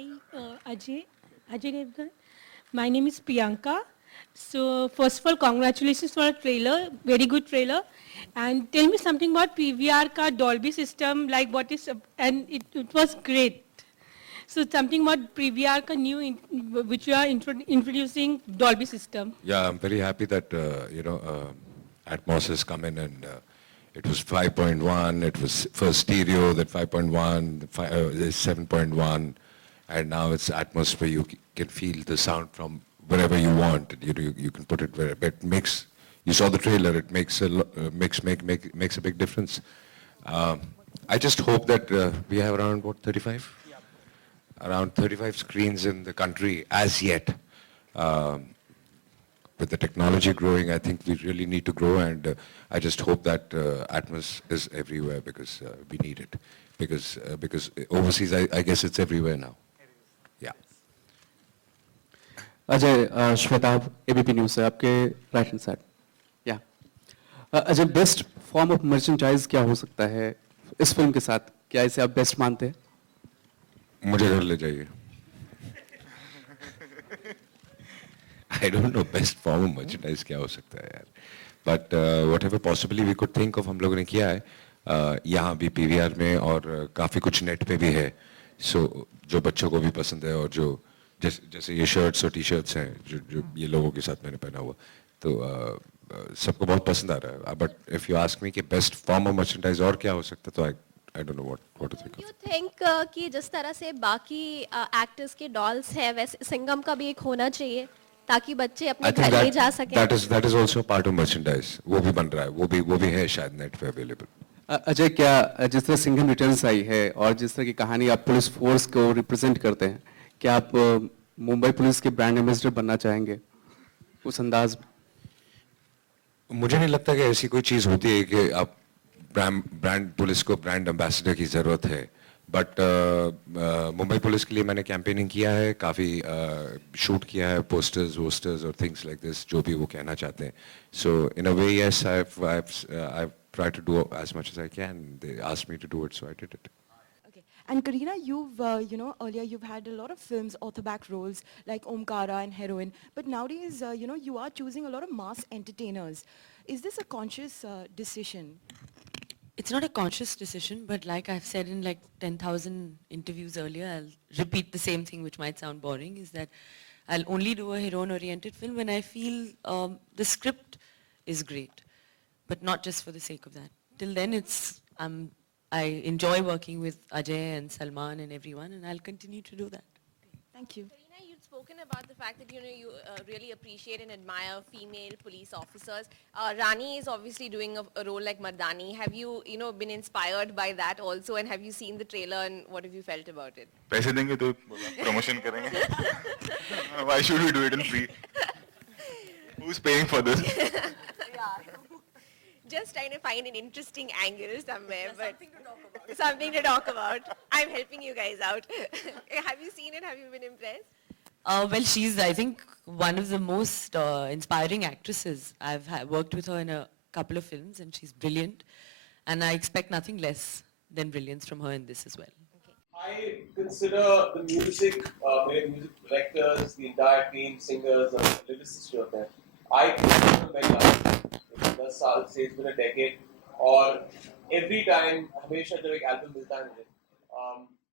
Hi, Ajay Devgan. My name is Priyanka. So first of all, congratulations for a trailer, very good trailer. And tell me something about PVR ka Dolby system, like what is, and it was great. So something about PVR ka new, which you are introducing Dolby system. Yeah, I'm very happy that, Atmos has come in and it was 5.1, it was first stereo, then 5.1, 7.1, and now it's Atmos where you can feel the sound from wherever you want. You can put it where it makes, you saw the trailer, it makes makes a big difference. I just hope that we have around, what, 35? Around 35 screens in the country as yet. Um, with the technology growing, I think we really need to grow, and I just hope that Atmos is everywhere because we need it. Because overseas, I guess it's everywhere now. Yeah. Ajay Shwetab ABP news से आपके right hand side या Ajay best form of merchandise क्या हो सकता है इस film के साथ क्या इसे आप बेस्ट मानते हैं मुझे घर ले जाइए. I don't know best form of merchandise क्या हो सकता है यार. But whatever possibly we could think of हम लोगों ने किया है. यहाँ भी PVR में और काफ़ी कुछ नेट पे भी है. So जो बच्चों को भी पसंद है और जो जैसे ये शर्ट्स और टी शर्ट्स हैं जो ये लोगों के साथ मैंने पहना हुआ तो सबको बहुत पसंद आ रहा है. But if you ask me कि best form of merchandise और क्या हो सकता है तो I don't know what to think of. You think कि जिस तरह से बाकी एक्टर्स के डॉल्स हैं वैसे सिंघम का भी एक होना चाहिए ताकि बच्चे अपने घर ले जा सकें. That is also part of merchandise. वो भी बन रहा है. वो भी है शायद नेट पे अवेलेबल. अजय क्या जिस तरह सिंघम रिटर्न्स आई है और जिस तरह की कहानी आप पुलिस फोर्स को रिप्रेजेंट करते हैं क्या आप मुंबई पुलिस के ब्रांड एम्बेसडर बनना चाहेंगे उस अंदाज में मुझे नहीं लगता कि ऐसी कोई चीज़ होती है कि आप ब्रांड पुलिस को ब्रांड एम्बेसडर की ज़रूरत है. बट मुंबई पुलिस के लिए मैंने कैंपेनिंग किया है, काफ़ी शूट किया है, पोस्टर्स वोस्टर्स और थिंग्स लाइक दिस जो भी वो कहना चाहते हैं. So in a way yes I try to do as much as I can. They asked me to do it so I did it. Okay. And Kareena, you've, earlier you've had a lot of films, author-backed roles like Omkara and Heroine. But nowadays, you are choosing a lot of mass entertainers. Is this a conscious decision? It's not a conscious decision, but like I've said in like 10,000 interviews earlier, I'll repeat the same thing which might sound boring, is that I'll only do a heroine-oriented film when I feel the script is great, but not just for the sake of that. Till then, I enjoy working with Ajay and Salman and everyone, and I'll continue to do that. Thank you. Karina, you've spoken about the fact that you really appreciate and admire female police officers. Rani is obviously doing a role like Mardani. Have you been inspired by that also, and have you seen the trailer and what have you felt about it? पैसे देंगे तो promotion करेंगे. Why should we do it in free? Who's paying for this? Just trying to find an interesting angle somewhere, but something to talk about. I'm helping you guys out. Have you seen it? Have you been impressed? Well, she's, I think, one of the most inspiring actresses. I've worked with her in a couple of films, and she's brilliant. And I expect nothing less than brilliance from her in this as well. I consider the music, music directors, the entire team, singers, lyricists of them. I consider very lucky. 10 साल से it's been a decade और every time हमेशा जब एक album मिलता है मुझे